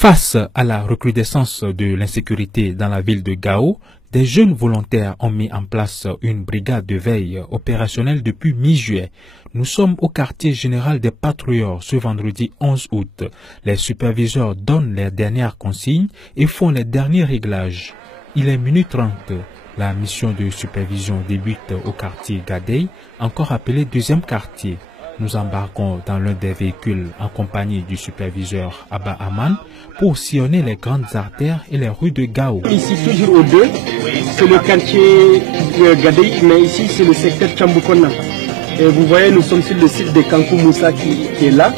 Face à la recrudescence de l'insécurité dans la ville de Gao, des jeunes volontaires ont mis en place une brigade de veille opérationnelle depuis mi-juillet. Nous sommes au quartier général des patrouilleurs ce vendredi 11 août. Les superviseurs donnent les dernières consignes et font les derniers réglages. Il est minuit 30. La mission de supervision débute au quartier Gadey, encore appelé deuxième quartier. Nous embarquons dans l'un des véhicules en compagnie du superviseur Abba Aman pour sillonner les grandes artères et les rues de Gao. Ici, toujours au 2, c'est le quartier Gadey, mais ici, c'est le secteur Chambukona. Et vous voyez, nous sommes sur le site de Kankou Moussa qui est là.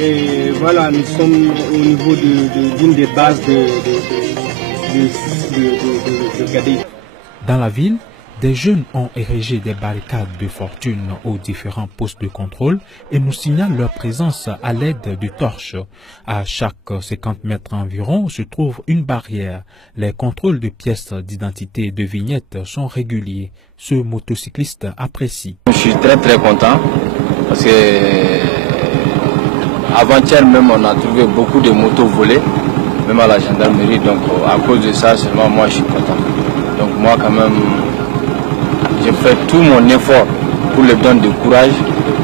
Et voilà, nous sommes au niveau d'une des bases de Gadey. Dans la ville, des jeunes ont érigé des barricades de fortune aux différents postes de contrôle et nous signalent leur présence à l'aide de torches. À chaque 50 mètres environ se trouve une barrière. Les contrôles de pièces d'identité et de vignettes sont réguliers. Ce motocycliste apprécie. Je suis très content parce que avant-hier même on a trouvé beaucoup de motos volées, même à la gendarmerie. Donc à cause de ça seulement moi je suis content. Donc moi quand même je fais tout mon effort pour le don de courage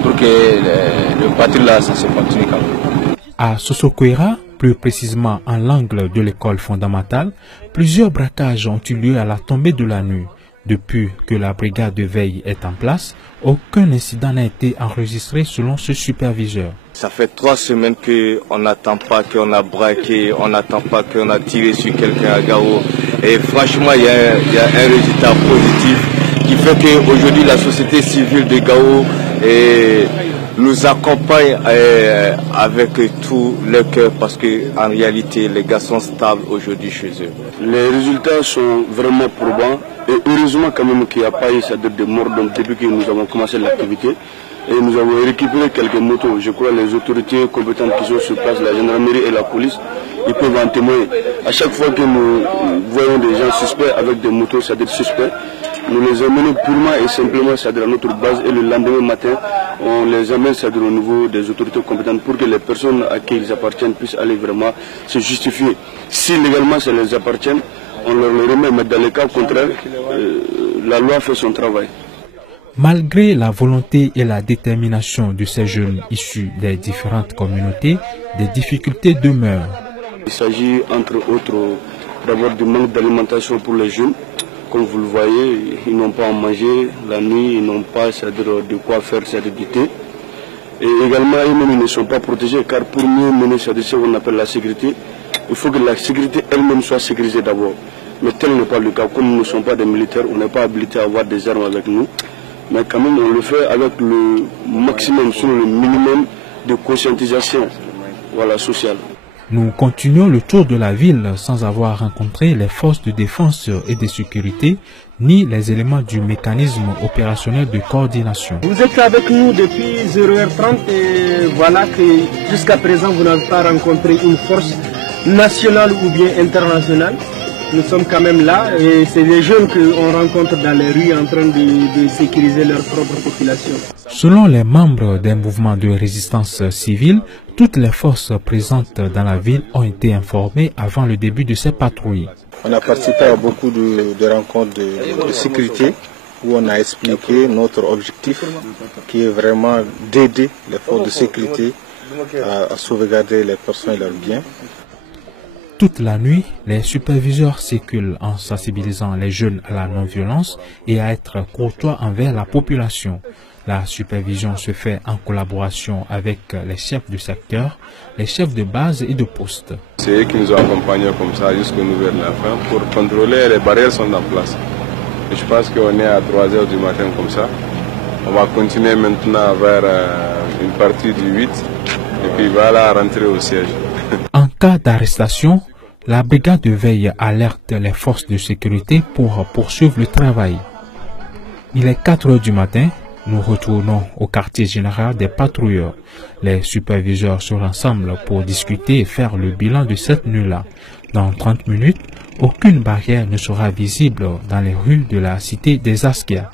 pour que le patrouille là ça se continue quand même. À Sosokwera, plus précisément en l'angle de l'école fondamentale, plusieurs braquages ont eu lieu à la tombée de la nuit. Depuis que la brigade de veille est en place, aucun incident n'a été enregistré selon ce superviseur. Ça fait 3 semaines qu'on n'attend pas qu'on a braqué, on n'attend pas qu'on a tiré sur quelqu'un à Gao. Et franchement, il y a un résultat positif qui fait qu'aujourd'hui la société civile de Gao nous accompagne avec tout le cœur parce qu'en réalité les gars sont stables aujourd'hui chez eux. Les résultats sont vraiment probants et heureusement quand même qu'il n'y a pas eu de mort depuis que nous avons commencé l'activité. Et nous avons récupéré quelques motos. Je crois que les autorités compétentes qui sont sur place, la gendarmerie et la police, ils peuvent en témoigner. À chaque fois que nous voyons des gens suspects avec des motos, c'est-à-dire suspects, nous les emmenons purement et simplement, c'est-à-dire à notre base, et le lendemain matin, on les amène, c'est-à-dire au niveau des autorités compétentes pour que les personnes à qui ils appartiennent puissent aller vraiment se justifier. Si légalement ça les appartient, on leur le remet, mais dans les cas contraires, la loi fait son travail. Malgré la volonté et la détermination de ces jeunes issus des différentes communautés, des difficultés demeurent. Il s'agit entre autres d'abord du manque d'alimentation pour les jeunes. Comme vous le voyez, ils n'ont pas à manger la nuit, ils n'ont pas de quoi faire cette du thé. Et également, eux-mêmes ne sont pas protégés car pour mieux mener ce qu'on appelle la sécurité, il faut que la sécurité elle-même soit sécurisée d'abord. Mais tel n'est pas le cas. Comme nous ne sommes pas des militaires, on n'est pas habilité à avoir des armes avec nous. Mais quand même, on le fait avec le maximum, sur le minimum de conscientisation sociale. Nous continuons le tour de la ville sans avoir rencontré les forces de défense et de sécurité, ni les éléments du mécanisme opérationnel de coordination. Vous êtes avec nous depuis 0h30 et voilà que jusqu'à présent vous n'avez pas rencontré une force nationale ou bien internationale. Nous sommes quand même là et c'est les jeunes qu'on rencontre dans les rues en train de sécuriser leur propre population. Selon les membres des mouvements de résistance civile, toutes les forces présentes dans la ville ont été informées avant le début de ces patrouilles. On a participé à beaucoup de rencontres de sécurité où on a expliqué notre objectif qui est vraiment d'aider les forces de sécurité à sauvegarder les personnes et leurs biens. Toute la nuit, les superviseurs circulent en sensibilisant les jeunes à la non-violence et à être courtois envers la population. La supervision se fait en collaboration avec les chefs du secteur, les chefs de base et de poste. C'est eux qui nous ont accompagnés comme ça jusqu'au nouvel de la fin pour contrôler, les barrières sont en place. Et je pense qu'on est à 3 h du matin comme ça. On va continuer maintenant vers une partie du 8 et puis voilà rentrer au siège. En cas d'arrestation, la brigade de veille alerte les forces de sécurité pour poursuivre le travail. Il est 4 h du matin, nous retournons au quartier général des patrouilleurs. Les superviseurs se rassemblent pour discuter et faire le bilan de cette nuit-là. Dans 30 minutes, aucune barrière ne sera visible dans les rues de la cité des Askia.